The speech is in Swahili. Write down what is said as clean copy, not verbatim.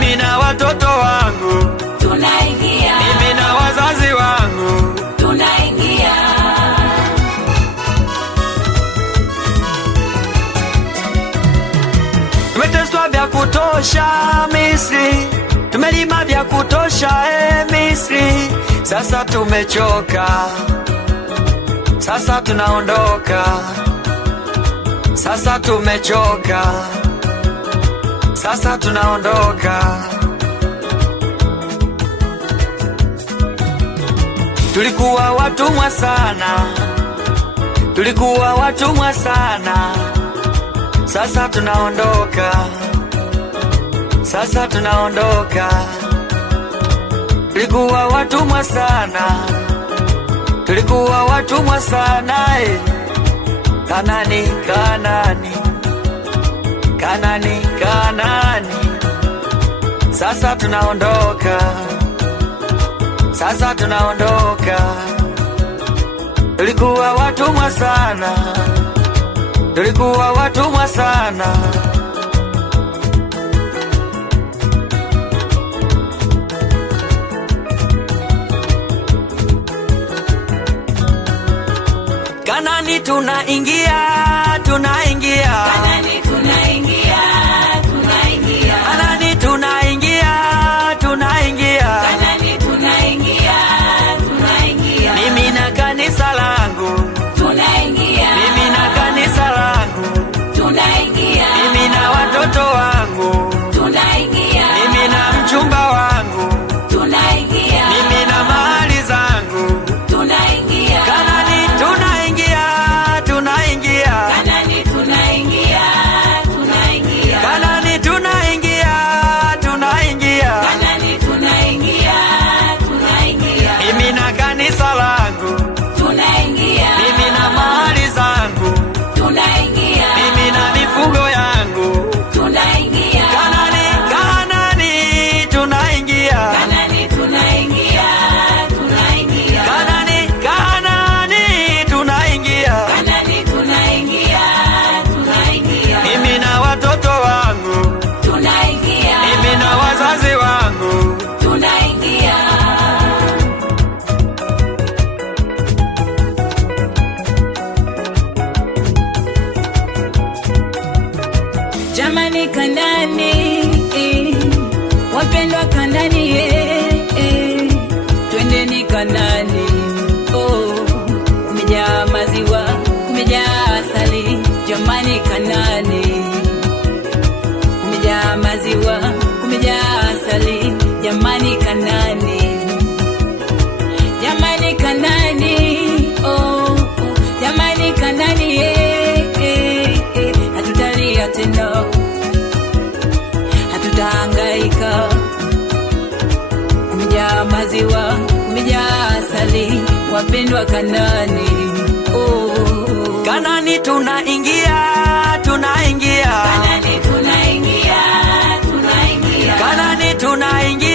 mimi na watoto wangu tunaingia, mimi na wazazi wangu tunaingia. Tumeteswa vya kutosha Misri, tumelima vya kutosha Misri. Sasa tumechoka, sasa tunaondoka. Sasa tumechoka, sasa tunaondoka. Tulikuwa watumwa sana, tulikuwa watumwa sana. Sasa tunaondoka, sasa tunaondoka. Tulikuwa watumwa sana, tulikuwa watumwa sana. Kanani, Kanani, Kanani, Kanani. Sasa tunaondoka, sasa tunaondoka. Tulikuwa watumwa sana, tulikuwa watumwa sana. Kanani tunaingia, tunaingia. Kanani tunaingia, tunaingia. Kanani tunaingia, tunaingia. Kanani tunaingia, tunaingia. Mimi na kanisa langu tunaingia, mimi na kanisa langu tunaingia. mimi na watoto wangu tunaingia, mimi na mchumba wangu tunaingia. mimi na mali zangu tunaingia. Kanani tunaingia, tunaingia. Kanani tunaingia, tunaingia. Kanani tunaingia, tunaingia. Kanani tunaingia, tunaingia. Mimi na kanisa langu tunaingia, mimi na mali zangu tunaingia. mimi na mifugo yangu tunaingia. Kanani, Kanani tunaingia. Kanani tunaingia, tunaingia. Kanani, Kanani tunaingia. Kanani tunaingia, tunaingia. Mimi na watoto wangu tunaingia, mimi na wazazi wangu tunaingia. Jamani Kanani, wapendwa Kanani, twendeni Kanani. Oh, kumejaa maziwa, kumejaa asali. Jamani Kanani, kumejaa maziwa, kumejaa asali. Jamani Kanani, jamani Kanani, oh, jamani Kanani, hatutalia tena, hatutahangaika. Kumejaa maziwa, kumejaa asali, wapendwa Kanani. Oh, Kanani tunaingia, tunaingia. Kanani tunaingia, tunaingia. Kanani tunaingia.